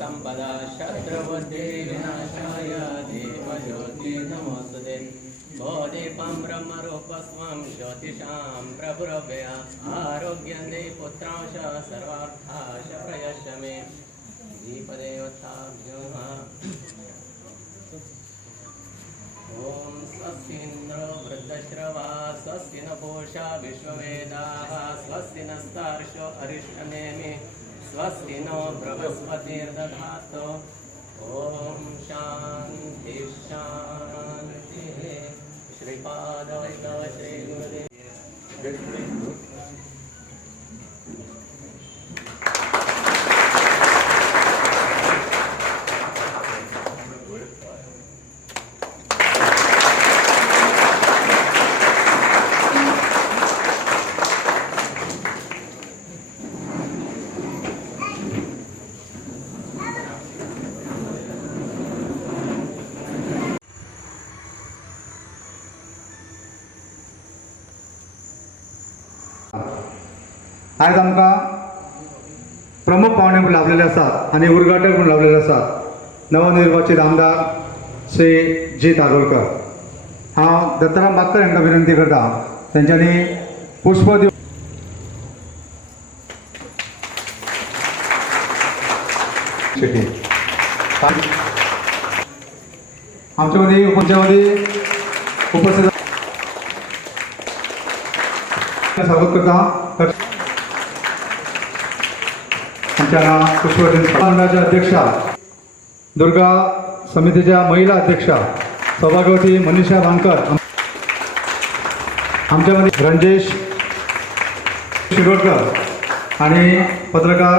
संपदा शत्रुबुद्धि विनाशाय देवज्योति नमोस्तुते बोधिपं ब्रह्मरूपस्वं ज्योतिषां प्रभुरव्यया आरोग्यन्दे पुत्रांश सर्वार्थाश प्रयश्य मे दीपदेवताभ्यो ओम स्वस्ति इन्द्रो वृद्धश्रवा स्वस्ति न पूषा विश्ववेदाः स्वस्ति नस्तार्क्ष्यो अरिष्टनेमि स्वस्ति नो बृहस्पतिर्दधातु ओम शांति शांति श्रीपाद वैष्णव श्री गुरुदेव आज आमकां प्रमुख पावणे म्हणून लाभलेले आसात आनी उद्घाटक म्हणून लाभलेले आसात नवनिर्वाचित आमदार श्री जी दागोळकर। हांव दत्ताराम बागकर हांकां विनंती करता तेंच्यांनी पुष्प दिवन आमचे मदीं उपस्थित स्वागत करता। मंडळाच्या अध्यक्षा दुर्गा समितीच्या महिला अध्यक्षा सभागवती मनीषा रामकर, आमच्यामध्ये रणजेश शिरोडकर आणि पत्रकार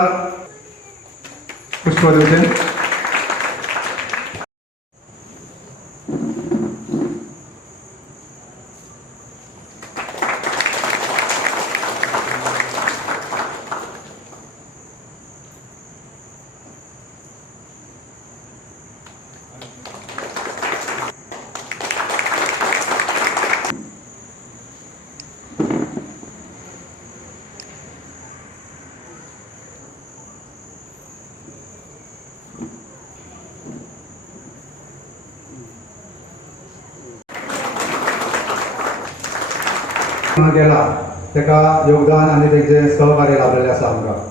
पुष्पदेवते। केला तेका योगदान आणि तेचे सहकार्य लाभलेले आसा आमकां।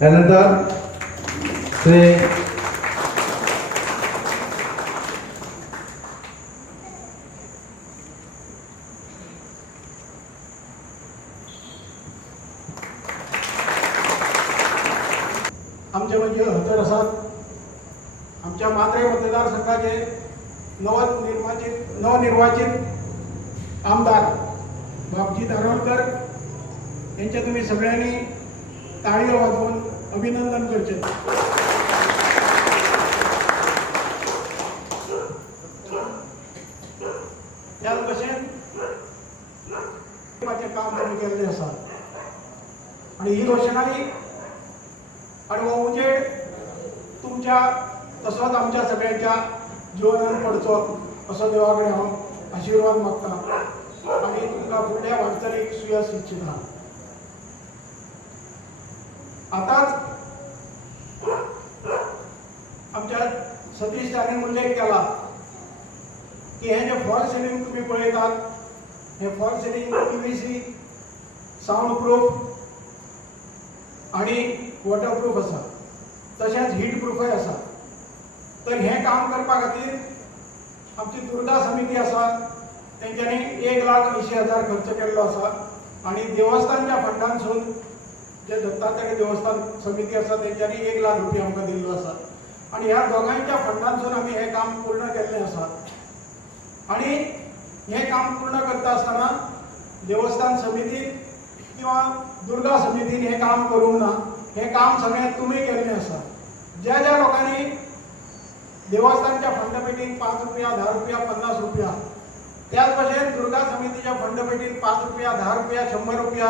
त्यानंतर श्री आमचे म्हणजे हजर असतात आमच्या मात्रे मतदारसंघाचे नवनिर्वाचित आमदार बापजी दारोळकर यांचे तुम्ही सगळ्यांनी ताळी वाजवून अभिनंदन करचे। त्याच भशेन काम केल्लें आसा आणि ही रोशनाई आणि हो उजेड तुमच्या तसोच आमच्या सगळ्यांच्या जीवनात पडचो असो देवा कडेन हांव आशिर्वाद मागता आणि तुमकां फुडल्या वाटचालीक सुयश इच्छिता। आताच आमच्या सतीश राणेन उल्लेख केला की हे जे फॉल सिलिंग तुम्ही पळयतात हे fall ceiling PVC sound proof आणि वॉटरप्रूफ आसा तशेंच हीट प्रूफय आसा। तर हे काम करपा खातीर आमची दुर्गा समिती आसा तेंच्यांनी 1,80,000 खर्च केल्लो आसा आणि देवस्थानच्या फंडांसून जे दत्तात्रय देवस्थान समिती आसा तेंच्यांनी 1,00,000 रुपया आमकां दिल्लो आसा आणि ह्या दोगांच्या फंडांसून आमी हे काम पूर्ण केल्लें आसा। आणि हे काम पूर्ण करता आसतना देवस्थान समितीन किंवा दुर्गा समितीन हे काम करूंक ना, हे काम सगळें तुमी केल्लें आसा। ज्या ज्या लोकांनी देवस्थानच्या फंडपेटीन 5 रुपया 10 रुपया 50 रुपया त्याच भशेन दुर्गा समितीच्या फंडपेटीन 5 रुपया 10 रुपया 100 रुपया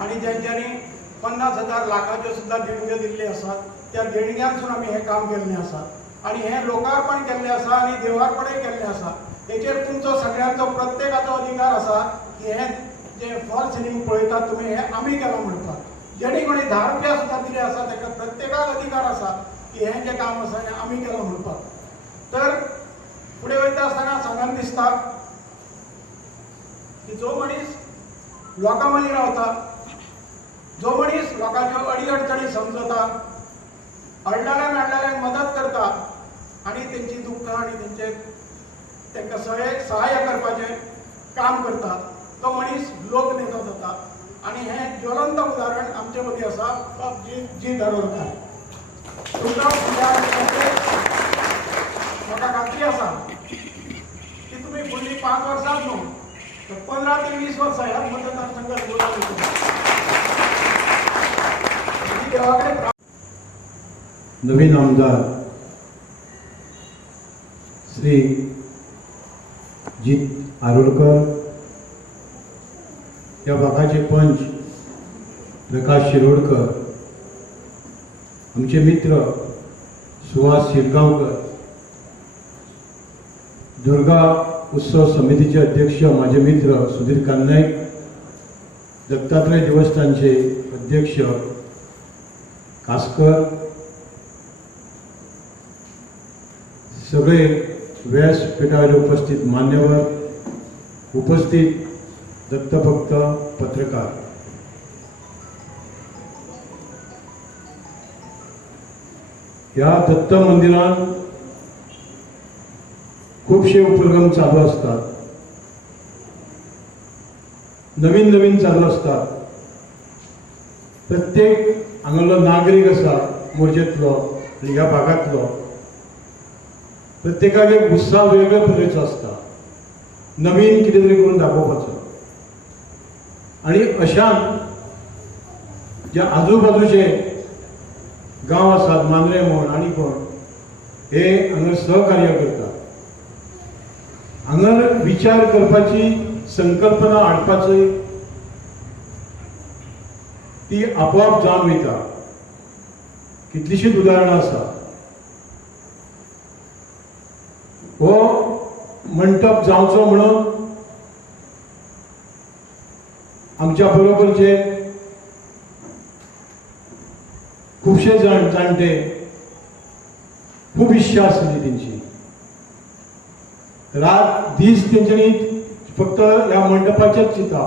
आणि ज्यांच्यांनी 50,000 लाखाच्यो सुद्धा देणग्यो दिल्ल्यो आसात त्या देणग्यांसून आमी हे काम केल्लें आसा। आणि हे लोकार्पण केल्लें आसा आणि देवार्पणय केल्लें आसा. हेचेर तुमचो सगळ्यांचो प्रत्येकाचो अधिकार आसा की हे जे फॉल सिलींग पळयतात तुमी हे आमी केलां म्हणपाक. जेणे कोणी 10 रुपया सुद्दां दिले आसा ताका प्रत्येकाक अधिकार आसा की हे जे काम आसा हें आमी केलां म्हणपाक. तर फुडें वयता आसतना सांगान दिसता की जो मनीस लोकां मदीं रावता, जो मनीस लोकांच्यो अडी अडचणी समजता, अडलेल्यांक मदत करता आणि त्यांची दुःख आणि तांकां सहाय्य करपाचें काम करता, तो मनीस लोकनेता जाता. आणि हे ज्वलंत उदाहरण आमचे मदीं आसा जी धारोलकर. तुमकां म्हाका खात्री आसा की तुमी फुडलीं 5 वर्सांच न्हू तर 15 ते 20 वर्सां ह्या मतदारसंघात देवाकडे. नवीन आमदार श्री जीत आरोलकर, या भागाचे पंच प्रकाश शिरोडकर, आमचे मित्र सुहास शिरगांवकर, दुर्गा उत्सव समितीचे अध्यक्ष माझे मित्र सुधीर कान्नायक, दत्तात्रय देवस्थानचे अध्यक्ष कासकर, सगळे व्यासपीठावर उपस्थित मान्यवर, उपस्थित दत्तभक्त पत्रकार, या दत्त मंदिरात खूपशे उपक्रम चालू असतात, नवीन नवीन चालू असतात. प्रत्येक हांगालो नागरीक आसा मोरजेंतलो आनी ह्या भागांतलो प्रत्येकाक एक उत्साह वेगळ्या तरेचो आसता, नवीन कितें तरी करून दाखोवपाचो. आणि अशान जे आजूबाजूचे गांव आसात, मांद्रे म्हण आनी कोण, हे हांगा सहकार्य करतात. हांगा विचार करपाची संकल्पना हाडपाची ती आपोआप जावन वयता. कितलीशीच उदाहरणां आसा. हो मंडप जावचो म्हणून आमच्या बरोबरचे खुबशे जाणटे खूब इच्छा आसली तेंची. रात दीस तेंच्यांनी फक्त ह्या मंडपाचेच चिंता.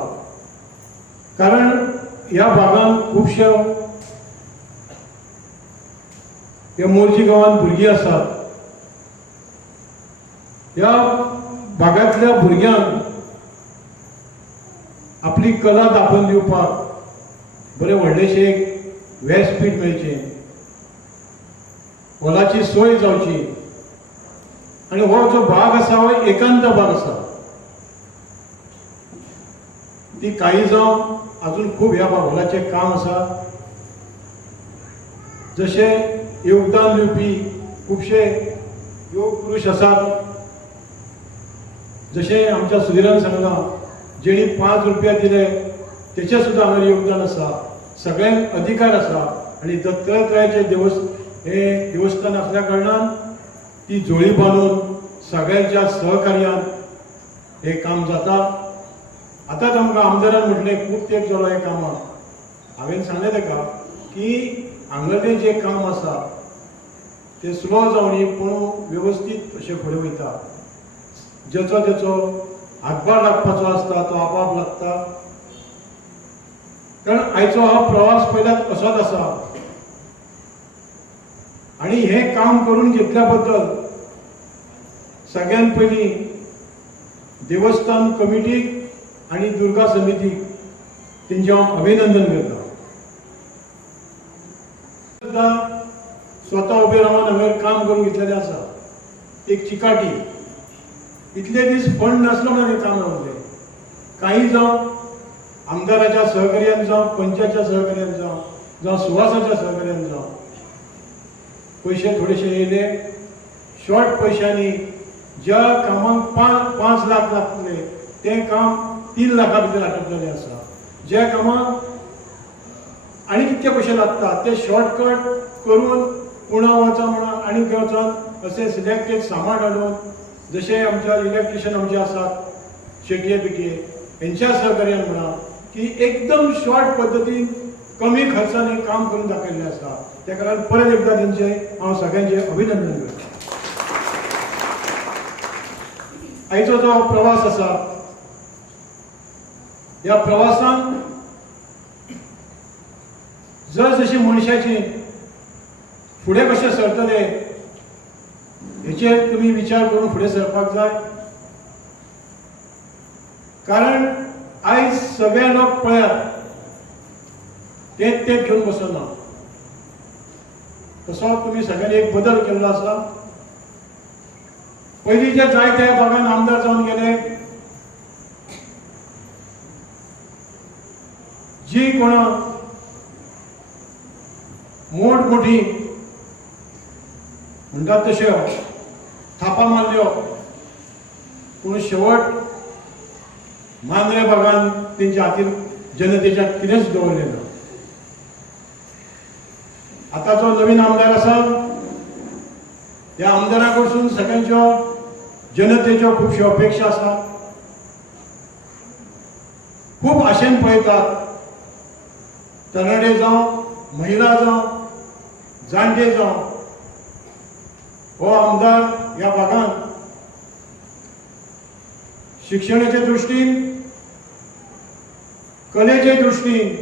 कारण ह्या भागांत खुबश्यो ह्या मोरजी गांवांत भुरगीं आसात. ह्या भागांतल्या भुरग्यांक आपली कला दाखोवन दिवपाक बरें व्हडलेशें एक व्यासपीठ मेळचें, हॉलाची सोय जावची. आणि हो जो भाग आसा हो एकांत भाग आसा. ती काही जावन अजून खूब ह्या हॉलाचें काम आसा. जशे योगदान दिवपी खुबशे योग पुरुश आसात. जशे आमच्या सुधिरान सांगलां, जेणी 5 रुपया दिले तेचे सुद्धा हांगा योगदान आसा. सगळ्यांक अधिकार आसा. आणि दत्तात्रयाचे हे देवस्थान असल्या कारणान ती जोळी बांदून सगळ्यांच्या सहकार्यान हे काम जाता. आतांच आमकां आमदारान म्हटलें खूब तेंप जालो हे कामाक. हांवें सांगलें ताका की हांगाचें जें काम आसा तें स्लो जावनी पूण वेवस्थीत अशें फुडें वयता. जेचो हातभार लागपाचो आसता तो आपोआप लागता. कारण आयचो हो प्रवास पयल्याच असोच आसा. आणि हे काम करून घेतल्या बद्दल सगळ्यात पयलीं देवस्थान कमिटीक आणि दुर्गा समितीक तेंचे हांव अभिनंदन करता. स्वता उबे रावन हांगा काम करून घेतलेलें आसा. एक चिकाटी इतले दीस फंड नासलो म्हणून हे काम जावंक जाय. काही जावं आमदाराच्या सहकार्यान जावं, पंचाच्या सहकार्यान जावं सुवासाच्या सहकार्यान जावं, पैसे थोडेशे येयले. शॉर्ट पैशांनी ज्या कामाक 5 लाख लागतले ते काम 3 लाखा भितर आटोपलेलें आसा. ज्या कामाक आनी कितके पैसे लागता ते शॉर्टकट करून पुणा वचा म्हणा आणि वचून असे सिलेक्टेड सामान हाडून जसे आमच्या इलेक्ट्रिशियन आमचे आसात शेटये पिटये यांच्या सहकार्यान म्हणा की एकदम शॉर्ट पद्धतीन कमी खर्चाने काम करून दाखयल्लें आसा त्या कारण परत एकदा तेंचे हांव सगळ्यांचे अभिनंदन करता. आयचो जो प्रवास आसा ह्या प्रवासान जशी मनशाची फुडें कशें सरतले हेचेर तुमी विचार करून फुडें सरपाक जाय. कारण आयज सगळे लोक पळयात तेच घेवन बसना. तसो तुमी सगळ्यांनी एक बदल केल्लो आसा. पयलीं जे जाय त्या भागान आमदार जावन गेले जी कोणा मोठमोठी म्हणटात तश्यो थापा मारल्यो पूण शेवट मांद्रे भागान तेंच्या हातीर जनतेच्या कितेंच दवरलें ना. आता जो नवीन आमदार आसा त्या आमदारा कडसून सगळ्यांच्यो जनतेच्यो खुबश्यो अपेक्षा आसा. खूब आशेन पळयतात तरणाटे जावं महिला जावं जाणटे जावं हो आमदार ह्या भागान शिक्षणाचे दृश्टीन कलेचे दृश्टीन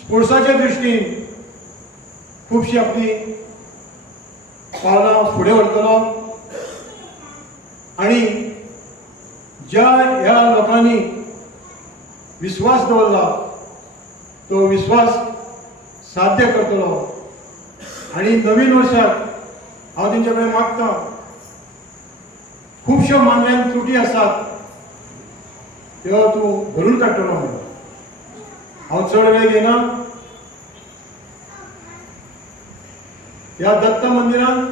स्पोर्ट्साच्या दृश्टीन खूबशी आपली पावलां फुडें व्हरतलो आणि ज्या ह्या लोकांनी विश्वास दवरला तो विश्वास साध्य करतलो. आणि नवीन वर्साक हांव तेंचे कडेन मागता खुबश्यो मांद्र्यान त्रुटी आसात त्यो तूं भरून काडटलो म्हणून. हांव चड वेळ घेयना. ह्या दत्त मंदिरान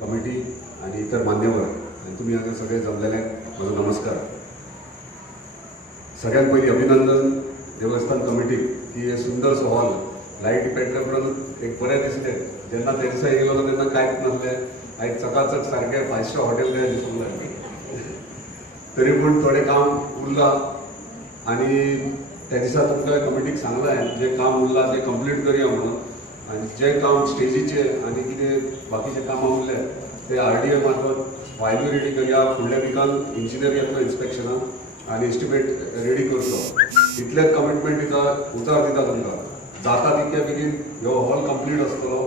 कमिटी आणि इतर मान्यवर आणि तुम्ही हांगा सगळे जमलेले माझा नमस्कार. सगळ्यात पयलीं अभिनंदन देवस्थान कमिटीक की हे सुंदरसो हॉल लायटी पेटले उपरांत एक बरें दिसलें. जेन्ना ते दिसा येयलो तेन्ना कांयच नासलें. आयज चकाचक सारकें 5 स्टार हॉटेल कशें दिसूंक लागलें. तरी पूण थोडें काम उरलां आनी त्या दिसा तुमकां कमिटीक सांगलां हांवें जें काम उरलां तें कंप्लीट करया म्हणून. आनी जें काम स्टेजीचेर आनी कितें बाकीचें कामां उरलें ते RDA मार्फत फायली रेडी करया. फुडल्या विकान इंजिनियर येतलो इन्स्पेक्शनाक आनी एस्टिमेट रेडी करचो. इतलें कमिटमेंट दिता उतर दिता तुमकां. जाता तितके बेगीन ह्यो हॉल कंप्लीट आसतलो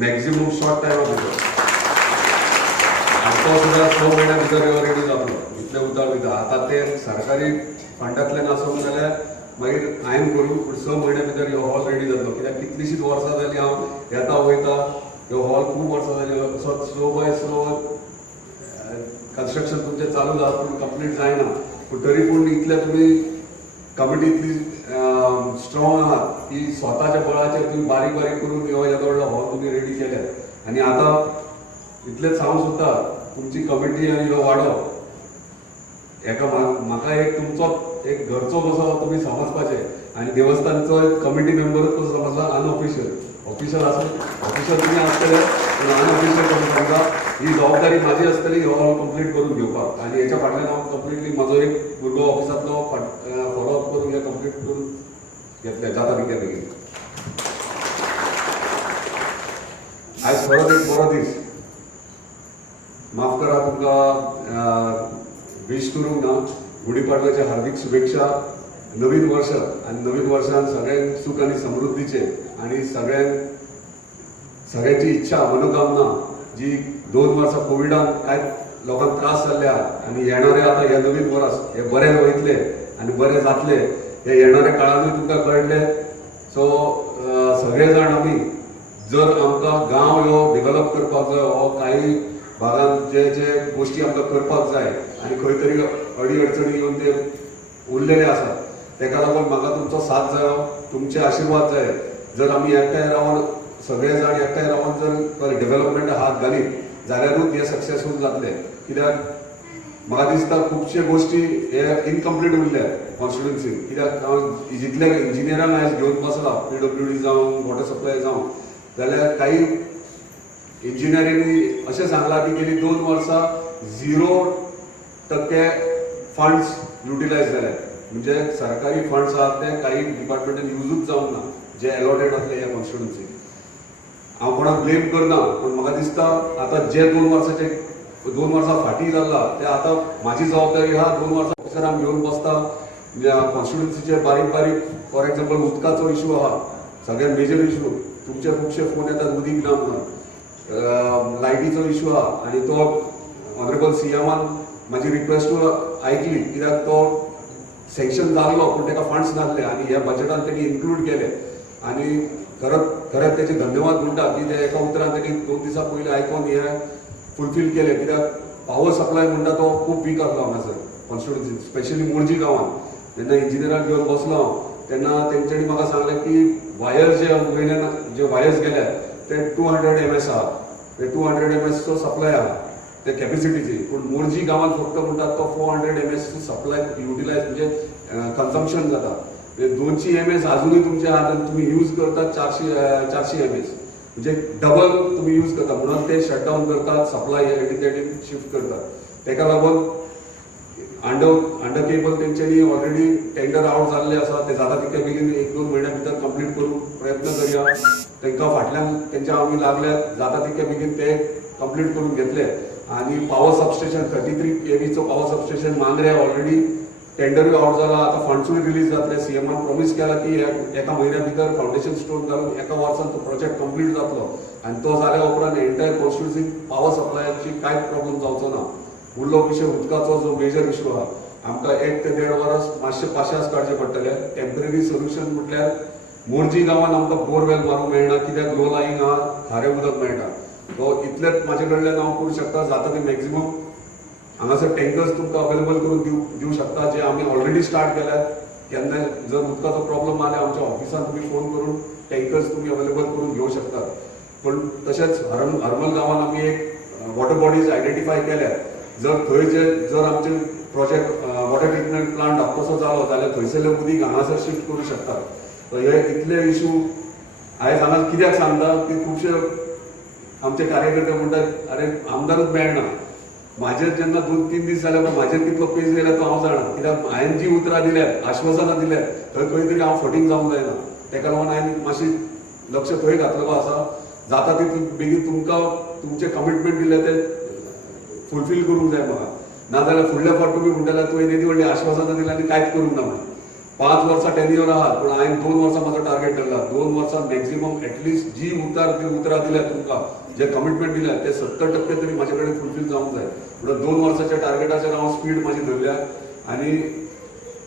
मॅक्झिमम शॉर्ट टायमा भितर. तो सुद्दां 6 म्हयन्या भितर ह्यो रेडी जातलो. इतलें उतर दिता. आतां ते सरकारी फंडांतल्यान आसूंक जाल्यार मागीर हांवें करूं पूण 6 म्हयन्या भितर ह्यो हॉल रेडी जातलो. कित्याक कितलींशींच वर्सां जालीं हांव येता वयता. ह्यो हॉल खूब वर्सां जालीं. असो स्लो बाय स्लो कन्स्ट्रक्शन तुमचें चालू जाता पूण कंप्लीट जायना. पूण तरी पूण इतले तुमी कमिटी इतली स्ट्रॉंग आहात की स्वताच्या बळाचेर तुम्ही बारीक बारीक करून ह्यो येदो व्हडलो हॉल तुमी रेडी केले. आनी आतां इतलेंच सांगूंक सोदता तुमची कमिटी आनी ह्यो वाडो हेका म्हाका एक तुमचो एक घरचो कसो तुमी समजपाचे. आनी देवस्थानचो कमिटी मेंबरूच कसो समजला अनऑफिशियल. ऑफिशियल आसूं ऑफिशियल तुमी आसतले पूण अनऑफिशियल कसो समजा ही जबाबदारी म्हाजी आसतली ह्यो हॉल कंप्लीट करून घेवपाक. आनी हेच्या फाटल्यान हांव कंप्लिटली म्हजो एक भुरगो ऑफिसांतलो फॉलोअप करून हे कंप्लीट करून घेतले जाता तितके बेगीन. आयज परत एक बरो दीस. माफ करा तुमकां विश करूंक ना. गुढीपाडव्याच्या हार्दिक शुभेच्छा. नवीन वर्ष आणि नवीन वर्षान सगळ्यांक सुख आणि समृद्धीचे आणि सगळ्यांची इच्छा मनोकामना जी 2 वर्सां कोविडान काय लोकांक त्रास जाल्ल्या आणि येणारे आता हे नवीन वर्स हे बरे वयतले आणि बरे जातले हे येणाऱ्या काळानूय तुमकां कळटले. सो सगळे जाण आमी जर आमकां गांव ह्यो डेव्हलप करपाक जाय हो काही भागांत जे जे गोष्टी आमकां करपाक जाय आनी खंय तरी अडी अडचणी येवन ते उरलेले आसात तेका लागून म्हाका तुमचो साथ जायो तुमचे आशिर्वाद जाय. जर आमी एकठांय रावन सगळे जाण एकठांय रावन जर डेव्हलपमेंट हात घालीत जाल्यारूच हे सक्सेसफूल जातले. कित्याक म्हाका दिसता खुबशे गोष्टी हे इनकम्प्लीट उरल्या कॉन्स्टिट्युन्सी, कित्याक हांव जितले इंजिनियरांक आयज घेवन बसला, PWD जावं वॉटर सप्लाय जावं, जाल्यार काही इंजिनियरींनी अशें सांगलां की गेली 2 वर्सां 0% फंड्स युटिलायज जाले, म्हणजे सरकारी फंड्स आहात ते काही डिपार्टमेंटान यूजूच जावंक ना, जे अलॉटेड आसले ह्या कॉन्स्टिट्युन्सीक. हांव कोणाक ब्लेम करना, पूण म्हाका दिसता आतां जे 2 वर्सां फाटीं जाल्ला ते आतां म्हाजी जबाबदारी आहा. 2 वर्सां ऑफिसरांक घेवन बसता कॉन्स्टिट्युन्सीचे बारीक फॉर एक्झाम्पल उदकाचो इशू आहा, सगळ्यात मेजर इशू. तुमचे खुबशे फोन येतात उदीक ना म्हणून, लायटीचो इशू आहा, आनी तो ऑनरेबल CMान म्हाजी रिक्वेस्ट आयकली, कित्याक तो सँक्शन जाल्लो पूण ताका फंड्स नासले आनी ह्या बजेटान तेणी इन्क्लूड केले. आनी खरेंच तेचे धन्यवाद म्हणटा की ते एका उतरान तेणी 2 दिसां पयलीं आयकोन हे फुलफील केले, कित्याक पावर सप्लाय म्हणटा तो खूब वीक आसलो हांगासर कॉन्स्टिट्युन्सीन, स्पेशली मोरजी गांवांत. जेन्ना इंजिनियरांक घेवन बसलो हांव तेन्ना तेंच्यांनी म्हाका सांगलें की वायर्स जे वायर्स गेल्या ते 200 MS आहा, ते 200 MS चो सप्लाय आहा ते कॅपेसिटीची, पूण मोरजी गांवांत फक्त म्हणटात तो 400 MS सप्लाय युटिलायज म्हणजे कन्झम्पशन जाता. 200 MS अजूनही तुमच्या हातान तुम्ही यूज करतात 400 MS, म्हणजे डबल तुम्ही यूज करता, म्हणून ते शटडाऊन करतात, सप्लाय एडिकेटीन शिफ्ट करतात. ताका लागून अंडर केबल तेंच्यांनी ऑलरेडी टेंडर आउट जाल्ले आसा, ते जाता तितके बेगीन 1-2 म्हयन्या भितर कंप्लीट करूंक प्रयत्न करया. तांकां फाटल्यान तेंच्या आमी लागल्यात, जाता तितके बेगीन ते कंप्लीट करून घेतले. आनी पावर सबस्टेशन 33 kV चो पावर सबस्टेशन मांद्र्या ऑलरेडी टेंडरूय आउट जाला, आतां फंड्सूय रिलीज जातले. CMान प्रॉमिस केला की एका म्हयन्या भितर फाउंडेशन स्टोन घालून एका वर्सान तो प्रोजेक्ट कंप्लीट जातलो, आनी तो जाल्या उपरांत एंटायर कॉन्स्टिट्युन्सीक पावर सप्लायाची कांयच प्रॉब्लेम जावचो ना. उरलो विशय उदकाचो जो मेजर इशू आहा, आमकां 1 ते 1.5 वर्स मातशे पाशास काडचे पडटले. टेम्पररी सोल्युशन म्हटल्यार मोरजी गांवांत आमकां बोरवेल मारूंक मेळना, कित्याक लो लाईंग आहा, खारें उदक मेळटा. तो इतलेंच म्हाजे कडल्यान हांव करूंक शकता, जाता ती मॅक्झिमम हांगासर टँकर्स तुमकां अवेलेबल करून दिवं शकता, जे आमी ऑलरेडी स्टार्ट केल्यात. केन्ना जर उदकाचो प्रॉब्लेम आल्या आमच्या ऑफिसान तुमी फोन करून टँकर्स तुमी अवेलेबल करून घेवं शकतात. पण तशेंच हरमल गांवांत आमी एक वॉटर बॉडीज आयडेंटिफाय केल्या. जर आमचे प्रोजेक्ट वॉटर ट्रिटमेंट प्लांट आपसो जालो जाल्यार थंयसरलें उदीक हांगासर शिफ्ट करूं शकतात. सो हे इतले इशू आयज हांगा कित्याक सांगता की खुबशे आमचे कार्यकर्ते म्हणटात अरे आमदारूच मेळना. म्हाजेर जेन्ना 2-3 दीस जाले म्हाजेर कितलो पेज गेला तो हांव जाणा, कित्याक हांवें जी उतरां दिल्यात, आश्वासनां दिल्यात, थंय खंय तरी हांव फटींग जावंक जायना. ताका लागून हांवें मातशी लक्ष थंय घातलेलो आसा. जाता तितलें बेगीन तुमकां तुमचे कमिटमेंट दिले ते फुलफील करूंक जाय म्हाका. नाजाल्यार फुडल्या फावट तुमी म्हणटाले तुवें येदी व्हडली आश्वासनां दिल्यां आनी कांयच करूंक ना म्हणून. 5 वर्सां टेन्युअर आहात, पूण हांवें 2 वर्सां म्हाजो टार्गेट धरला. 2 वर्सां मॅक्झिमम एटलिस्ट जी उतरां दिल्यात तुमकां, जे कमिटमेंट दिल्या ते 70% तरी म्हाजे कडेन फुलफील जावंक जाय. म्हणून 2 वर्साच्या टार्गेटाचेर हांव स्पीड म्हाजी धरल्या. आनी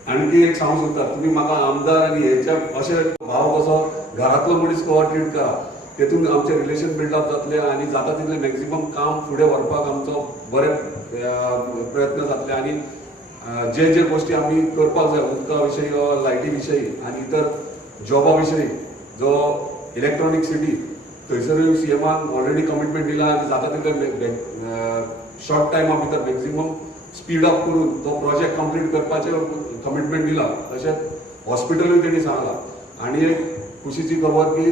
आणखी एक सांगूंक सोदता, तुमी म्हाका आमदार आनी हेच्या अशे भाव कसो घरांतलो मनीस कहो ट्रीट करा, तेतून आमचे रिलेशन बिल्डअप जातले आनी जाता तितलें मॅक्झिमम काम फुडें व्हरपाक आमचो बरे प्रयत्न जातले. आनी जे गोष्टी आमी करपाक जाय उदका विशयी, लायटी विशयी आनी इतर जॉबा विशयी, जो इलेक्ट्रॉनीक सिटी थंयसरूय CMान ऑलरेडी कमिटमेंट दिला आनी जाता तितले शॉर्ट टायमा भितर मॅक्झिमम स्पीड अप करून तो प्रोजेक्ट कंप्लीट करपाचे कमिटमेंट दिला. तशेंच हॉस्पिटलूय तेणी सांगला. आनी एक खुशीची खबर की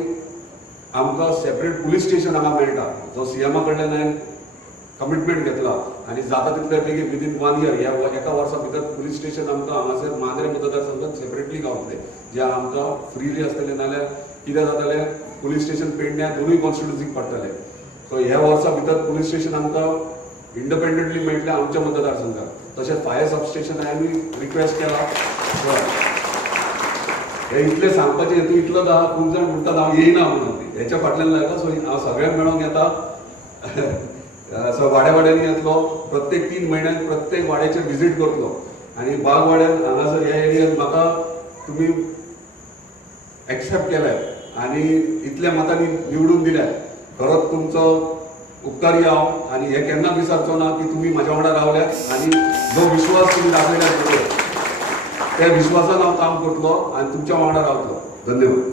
आमकां सेपरेट पुलीस स्टेशन हांगा मेळटा, जो CMा कडल्यान हांवें कमिटमेंट घेतला. आनी जाता तितले बेगीन विदीन 1 year ह्या एका वर्सा भितर पुलीस स्टेशन आमकां हांगासर मांद्रे मतदारसंघात सेपरेटली गावतले, जे आमकां फ्रीली आसतले. नाल्यार कितें जातालें, पुलीस स्टेशन पेडण्यां दोनूय कॉन्स्टिट्युन्सीक पडटले. सो ह्या वर्सा भितर पुलीस स्टेशन आमकां इंडिपेंडंटली मेळटलें आमच्या मतदारसंघात. तशेंच फायर सबस्टेशन हांवें रिक्वेस्ट केला. हे इतले सांगपाचें हेतू इतलोच आहा. खूब जाण म्हणटात हांव येयना म्हणून, हेच्या फाटल्यान लागता. सो हांव सगळ्यांक मेळोंक येता. सो वाड्यांनी येतलो, प्रत्येक 3 म्हयन्याक प्रत्येक वाड्याचेर विजीट करतलो. आनी बागवाड्यान हांगासर ह्या एरियान म्हाका तुमी एक्सेप्ट केल्यात आनी इतल्या मतांनी निवडून दिल्यात. खरोच तुमचो उपकारी हांव, आनी हे केन्ना विसरचो ना की तुमी म्हाज्या वांगडा रावल्यात आनी जो विश्वास तुमी दाखयल्यात त्या विश्वासान हांव काम करतलो आनी तुमच्या वांगडा रावतलो. धन्यवाद.